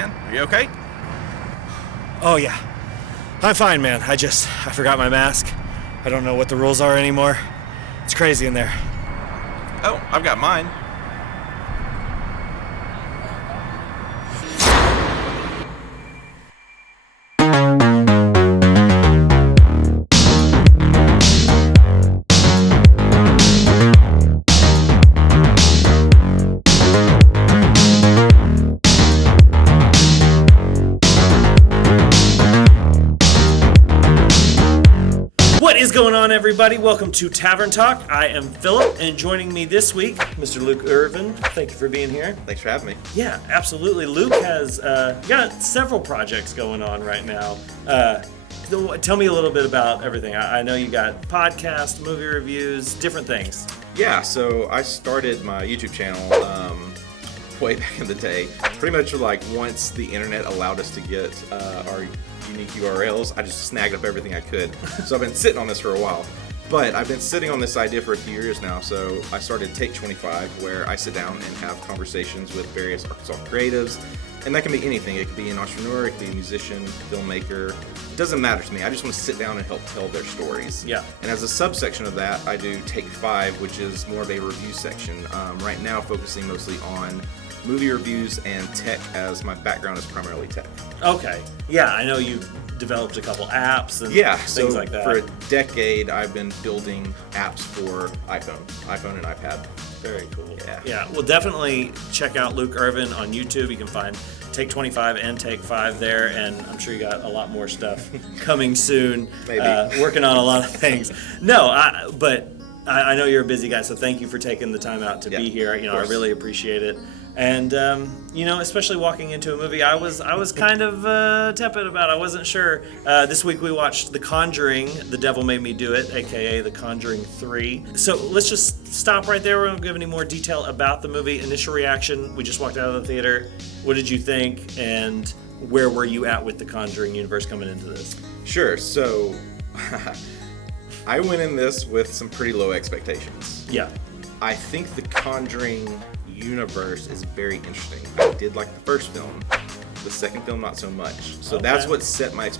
man. Are you okay? Oh, yeah. I'm fine, man. I forgot my mask. I don't know what the rules are anymore. It's crazy in there. Oh, I've got mine. Everybody, welcome to Tavern Talk. I am Philip, and joining me this week, Mr. Luke Irvin. Thank you for being here. Thanks for having me. Yeah, absolutely. Luke has got several projects going on right now. Tell me a little bit about everything. I know you got podcasts, movie reviews, different things. Yeah, so I started my YouTube channel way back in the day. Pretty much like once the internet allowed us to get our unique URLs, I just snagged up everything I could. So I've been sitting on this for a while. But I've been sitting on this idea for a few years now, so I started Take 25, where I sit down and have conversations with various Arkansas creatives, and that can be anything. It could be an entrepreneur, it could be a musician, filmmaker. It doesn't matter to me. I just want to sit down and help tell their stories. Yeah. And as a subsection of that, I do Take 5, which is more of a review section. Right now, focusing mostly on movie reviews and tech, as my background is primarily tech. Okay. Yeah, I know you've developed a couple apps and things like that. For a decade, I've been building apps for iPhone and iPad. Very cool. Yeah. Well, definitely check out Luke Irvin on YouTube. You can find Take 25 and Take 5 there, and I'm sure you got a lot more stuff coming soon. Maybe. Working on a lot of things. No, but I know you're a busy guy, so thank you for taking the time out to be here. I really appreciate it. And especially walking into a movie, I was kind of tepid about it. I wasn't sure. This week we watched The Conjuring, The Devil Made Me Do It, aka The Conjuring 3. So let's just stop right there. We won't give any more detail about the movie. Initial reaction, we just walked out of the theater. What did you think, and where were you at with the Conjuring universe coming into this? Sure, so I went in this with some pretty low expectations. Yeah. I think The Conjuring universe is very interesting. I did like the first film. The second film, not so much. So That's what set my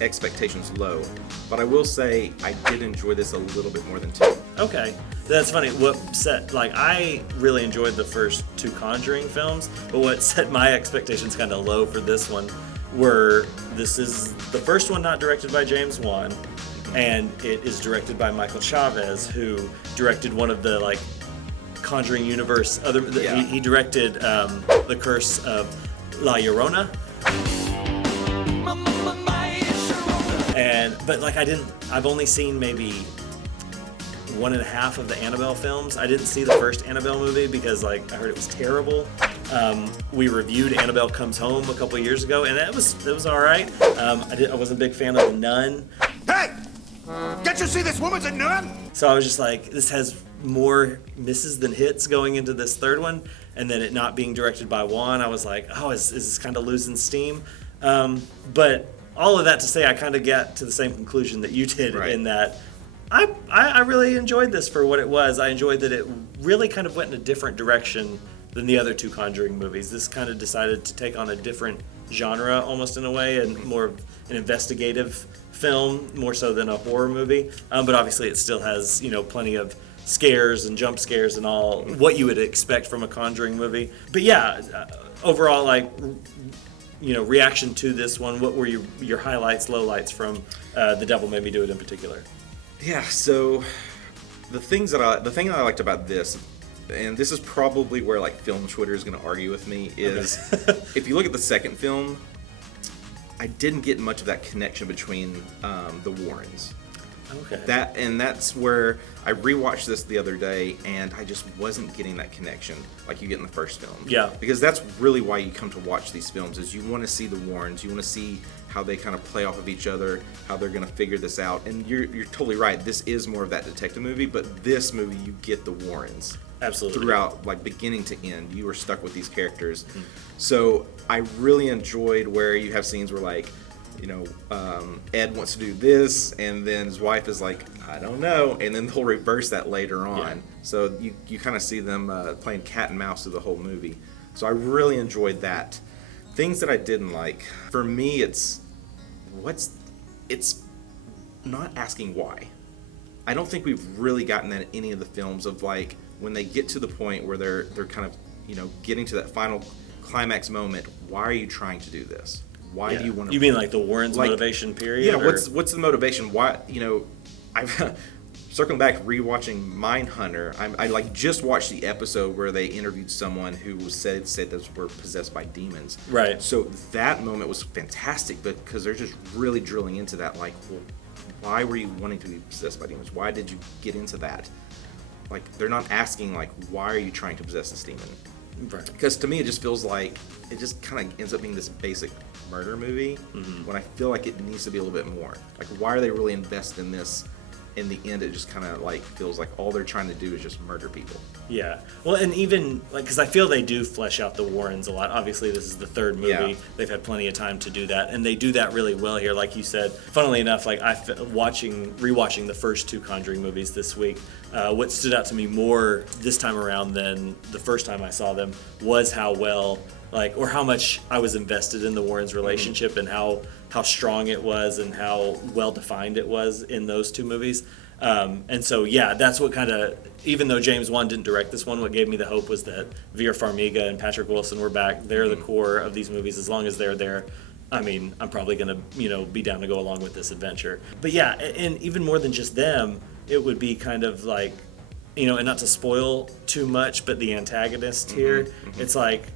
expectations low. But I will say I did enjoy this a little bit more than two. Okay. That's funny. I really enjoyed the first two Conjuring films, but what set my expectations kind of low for this one this is the first one not directed by James Wan, and it is directed by Michael Chavez, who directed one of the Conjuring universe. He directed The Curse of La Llorona. I've only seen maybe 1.5 of the Annabelle films. I didn't see the first Annabelle movie because I heard it was terrible. We reviewed Annabelle Comes Home a couple years ago, and it was all right. I wasn't a big fan of The Nun. Hey! Can't you see this woman's a nun? So I was just like, this has more misses than hits going into this third one, and then it not being directed by Wan, I was like, is this kind of losing steam? But all of that to say, I kind of got to the same conclusion that you did, in that I really enjoyed this for what it was. I enjoyed that it really kind of went in a different direction than the other two Conjuring movies. This kind of decided to take on a different genre almost in a way, and more of an investigative film, more so than a horror movie. But obviously it still has, plenty of scares and jump scares and all what you would expect from a Conjuring movie. But overall, reaction to this one, what were your highlights, lowlights from The Devil Made Me Do It in particular? Yeah, so the thing that I liked about this, and this is probably where film Twitter is going to argue with me, is if you look at the second film, I didn't get much of that connection between the Warrens. Okay. That's where I rewatched this the other day, and I just wasn't getting that connection like you get in the first film. Yeah. Because that's really why you come to watch these films, is you want to see the Warrens, you want to see how they kind of play off of each other, how they're going to figure this out. And you're totally right. This is more of that detective movie, but this movie you get the Warrens. Absolutely. Throughout, beginning to end, you were stuck with these characters. Mm-hmm. So I really enjoyed where you have scenes where Ed wants to do this, and then his wife is like, I don't know, and then they'll reverse that later on. Yeah. So you kind of see them playing cat and mouse through the whole movie. So I really enjoyed that. Things that I didn't like. For me, it's not asking why. I don't think we've really gotten that in any of the films of like when they get to the point where they're kind of, getting to that final climax moment. Why are you trying to do this? Why do you want to? You mean like the Warren's motivation period? Yeah. Or? What's the motivation? Why? I've circling back, rewatching Mindhunter. I like just watched the episode where they interviewed someone who was said those were possessed by demons. Right. So that moment was fantastic because they're just really drilling into that. Like, well, why were you wanting to be possessed by demons? Why did you get into that? Like, they're not asking like, why are you trying to possess this demon? Right. Because to me, it just feels like it just kind of ends up being this basic murder movie when I feel like it needs to be a little bit more. Like, why are they really invested in this? In the end, it just kind of like feels like all they're trying to do is just murder people. Yeah. Well, and even like, because I feel they do flesh out the Warrens a lot. Obviously, this is the third movie. Yeah. They've had plenty of time to do that, and they do that really well here. Like you said, funnily enough, like rewatching the first two Conjuring movies this week, what stood out to me more this time around than the first time I saw them was how well, or how much I was invested in the Warrens' relationship and how strong it was and how well defined it was in those two movies. And so, yeah, that's what kind of, even though James Wan didn't direct this one, what gave me the hope was that Vera Farmiga and Patrick Wilson were back. They're the core of these movies. As long as they're there, I mean, I'm probably going to, be down to go along with this adventure. But yeah, and even more than just them, it would be kind of like, and not to spoil too much, but the antagonist here, it's like,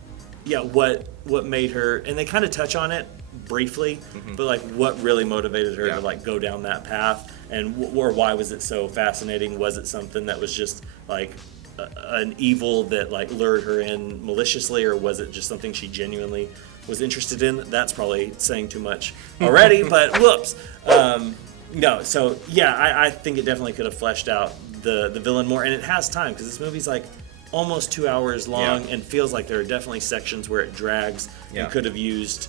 yeah, what made her, and they kind of touch on it briefly, but like what really motivated her to like go down that path, and or why was it so fascinating? Was it something that was just like an evil that like lured her in maliciously, or was it just something she genuinely was interested in? That's probably saying too much already, but whoops. No, so yeah, I think it definitely could have fleshed out the villain more, and it has time because this movie's like almost 2 hours long and feels like there are definitely sections where it drags and could have used,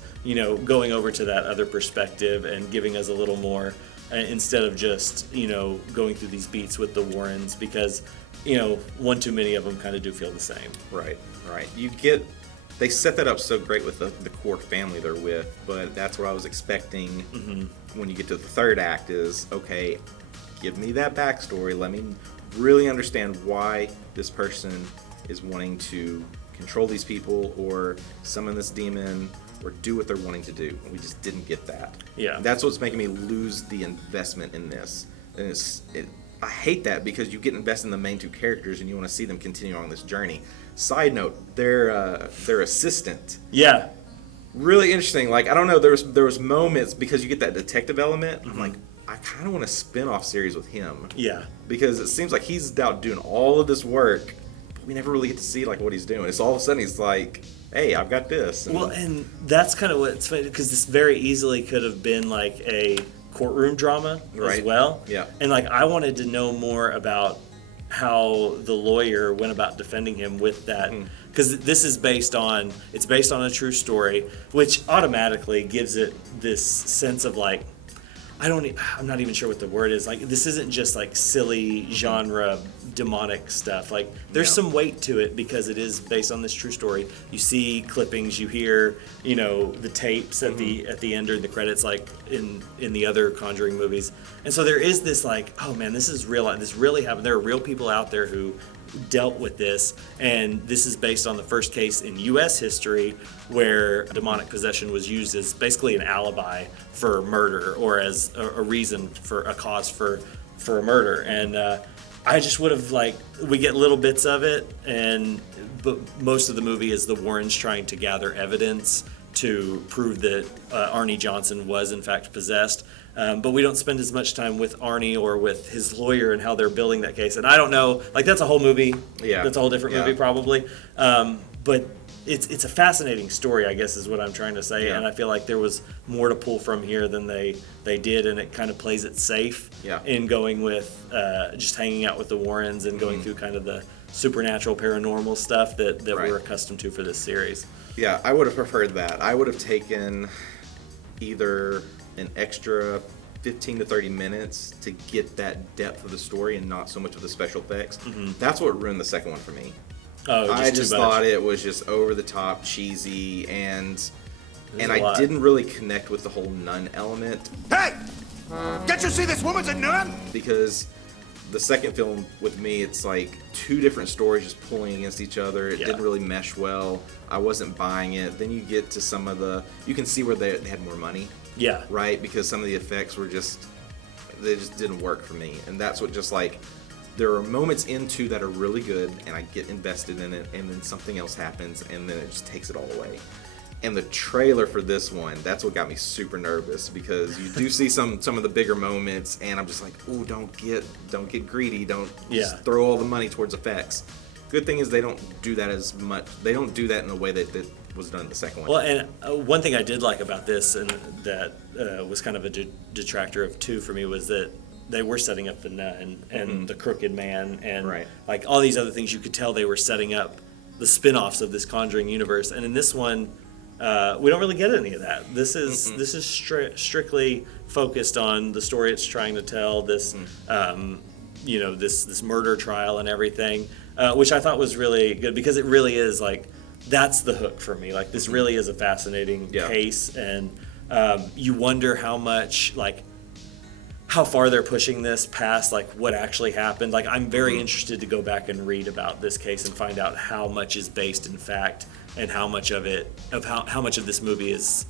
going over to that other perspective and giving us a little more instead of just, going through these beats with the Warrens because, one too many of them kind of do feel the same. Right. They set that up so great with the core family they're with, but that's what I was expecting when you get to the third act is, okay, give me that backstory. Let me really understand why this person is wanting to control these people or summon this demon or do what they're wanting to do. And we just didn't get that. Yeah. And that's what's making me lose the investment in this. And I hate that because you get invested in the main two characters and you want to see them continue on this journey. Side note, their assistant. Yeah. Really interesting. Like, I don't know, there was moments because you get that detective element. I'm like, I kind of want a spin-off series with him. Yeah. Because it seems like he's out doing all of this work, but we never really get to see like what he's doing. It's all of a sudden he's like, hey, I've got this. And that's kind of what's funny because this very easily could have been like a courtroom drama as well. Yeah. And like I wanted to know more about how the lawyer went about defending him with that because this is based on a true story, which automatically gives it this sense of like I'm not even sure what the word is. Like, this isn't just like silly genre demonic stuff. Like, there's some weight to it because it is based on this true story. You see clippings, you hear, the tapes at the end or the credits, like in the other Conjuring movies. And so there is this like, oh man, this is real. This really happened. There are real people out there who dealt with this, and this is based on the first case in U.S. history where demonic possession was used as basically an alibi for murder or as a reason for a cause for a murder. And I just would have we get little bits of it, but most of the movie is the Warrens trying to gather evidence to prove that Arnie Johnson was in fact possessed. But we don't spend as much time with Arnie or with his lawyer and how they're building that case. And I don't know, that's a whole movie. Yeah. That's a whole different movie probably. But it's a fascinating story, I guess is what I'm trying to say. Yeah. And I feel like there was more to pull from here than they did. And it kind of plays it safe in going with just hanging out with the Warrens and going through kind of the supernatural paranormal stuff that we're accustomed to for this series. Yeah, I would have preferred that. I would have taken either an extra 15 to 30 minutes to get that depth of the story and not so much of the special effects. That's what ruined the second one for me. I just thought it was just over the top, cheesy, and and I didn't really connect with the whole nun element. Hey! Can't you see this woman's a nun? Because the second film with me, it's like two different stories just pulling against each other. It didn't really mesh well. I wasn't buying it. Then you get to some of the, you can see where they had more money. Yeah. Right? Because some of the effects were they just didn't work for me. And that's what just like, there are moments in two that are really good and I get invested in it, and then something else happens and then it just takes it all away. And the trailer for this one, that's what got me super nervous, because you do see some of the bigger moments, and I'm just like, ooh, don't get greedy, don't just throw all the money towards effects. Good thing is they don't do that as much. They don't do that in the way that was done in the second one. Well, and one thing I did like about this, and that was kind of a detractor of two for me, was that they were setting up the nun and the crooked man and like all these other things. You could tell they were setting up the spin-offs of this Conjuring universe, and in this one, we don't really get any of that. This is strictly focused on the story it's trying to tell. This, this murder trial and everything, which I thought was really good, because it really is like, that's the hook for me. Like, this really is a fascinating case, and you wonder how much, like, how far they're pushing this past like what actually happened. Like, I'm very interested to go back and read about this case and find out how much is based in fact, and how much of this movie is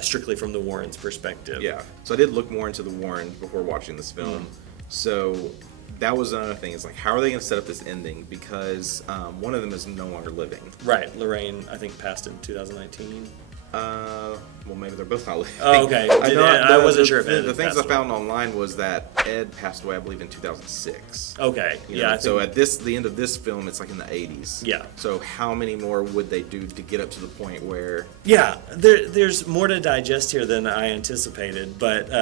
strictly from the Warrens' perspective. Yeah. So I did look more into the Warrens before watching this film. So that was another thing. It's like, how are they going to set up this ending? Because one of them is no longer living. Right. Lorraine, I think, passed in 2019. Well, maybe they're both not living. Oh, okay. I wasn't sure if Ed the things I away. found online was that Ed passed away, I believe, in 2006. Okay. So at the end of this film, it's like in the 80s. Yeah. So how many more would they do to get up to the point where? Yeah, there's more to digest here than I anticipated, but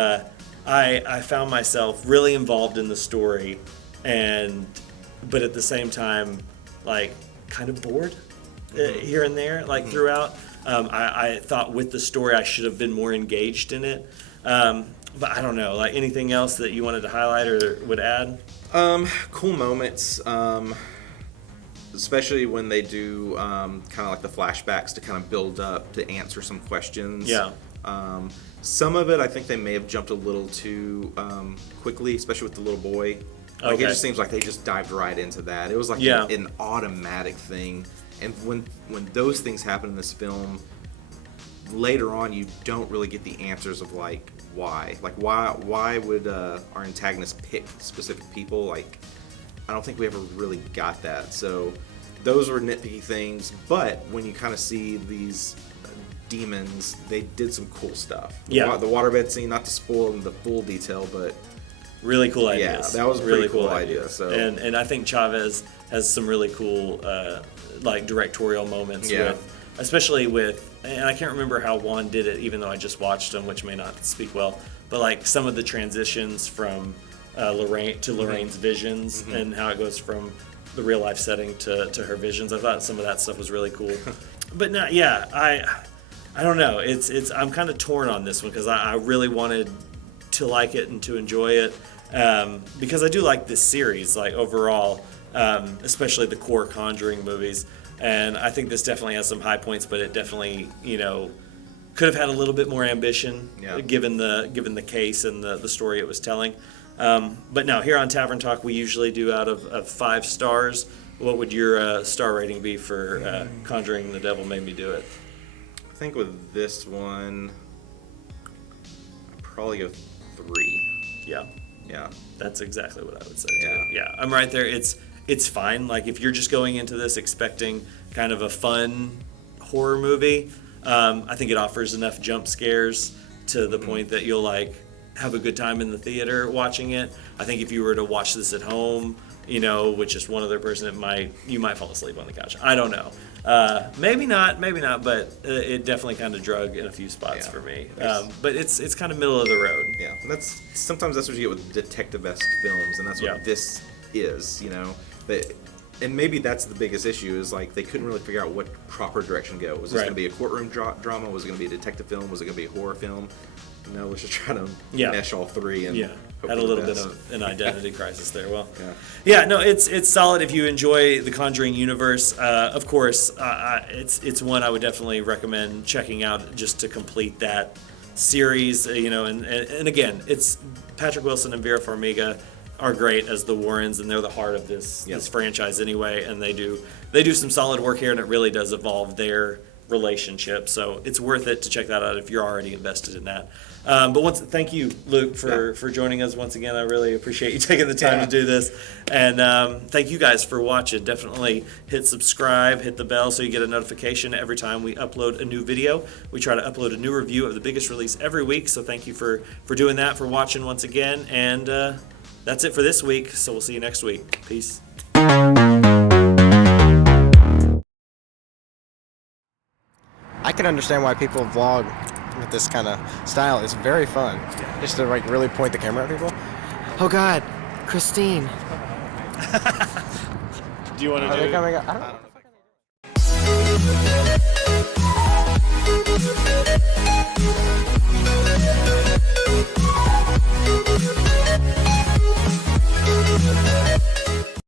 I found myself really involved in the story, but at the same time, like, kind of bored here and there, like throughout. I thought with the story I should have been more engaged in it, but I don't know. Like, anything else that you wanted to highlight or would add? Cool moments, especially when they do kind of like the flashbacks to kind of build up to answer some questions. Yeah. Some of it I think they may have jumped a little too quickly, especially with the little boy. Like, it just seems like they just dived right into that. It was like an automatic thing. And when those things happen in this film, later on you don't really get the answers of like why. Like, why would our antagonist pick specific people? Like, I don't think we ever really got that. So those were nitpicky things. But when you kind of see these demons, they did some cool stuff. The waterbed scene, not to spoil the full detail, but really cool ideas. Yeah, that was a really cool idea. So and I think Chavez has some really cool like directorial moments especially with, and I can't remember how Juan did it, even though I just watched them, which may not speak well, but like some of the transitions from Lorraine's visions and how it goes from the real life setting to her visions. I thought some of that stuff was really cool. But no, I don't know. I'm kind of torn on this one, because I really wanted to like it and to enjoy it, because I do like this series, like, overall, especially the core Conjuring movies, and I think this definitely has some high points, but it definitely, could have had a little bit more ambition, given the case and the story it was telling. But now, here on Tavern Talk, we usually do out of 5 stars. What would your star rating be for Conjuring The Devil Made Me Do It? I think with this one, I'd probably go 3. Yeah. That's exactly what I would say. Yeah, I'm right there. It's fine. Like, if you're just going into this expecting kind of a fun horror movie, I think it offers enough jump scares to the point that you'll like have a good time in the theater watching it. I think if you were to watch this at home, with just one other person, you might fall asleep on the couch. I don't know. Maybe not, but it definitely kind of drug in a few spots for me. But it's kind of middle of the road. Yeah, sometimes that's what you get with detective-esque films, and that's what this is, and maybe that's the biggest issue, is like they couldn't really figure out what proper direction to go. Was this going to be a courtroom drama? Was it going to be a detective film? Was it going to be a horror film? No, let's just try to mesh all three. And had a little bit of an identity crisis there. Well, Yeah. yeah, no, it's solid if you enjoy the Conjuring universe. Of course, it's one I would definitely recommend checking out just to complete that series. And again, it's Patrick Wilson and Vera Farmiga are great as the Warrens, and they're the heart of this franchise anyway. And they do some solid work here, and it really does evolve their relationship. So it's worth it to check that out if you're already invested in that. But thank you, Luke, for joining us once again. I really appreciate you taking the time to do this. And thank you guys for watching. Definitely hit subscribe, hit the bell so you get a notification every time we upload a new video. We try to upload a new review of the biggest release every week. So thank you for doing that, for watching once again. And that's it for this week. So we'll see you next week. Peace. I can understand why people vlog with this kind of style. It's very fun. Just to like really point the camera at people. Oh God, Christine. Do you want to Are do they coming up? I don't know.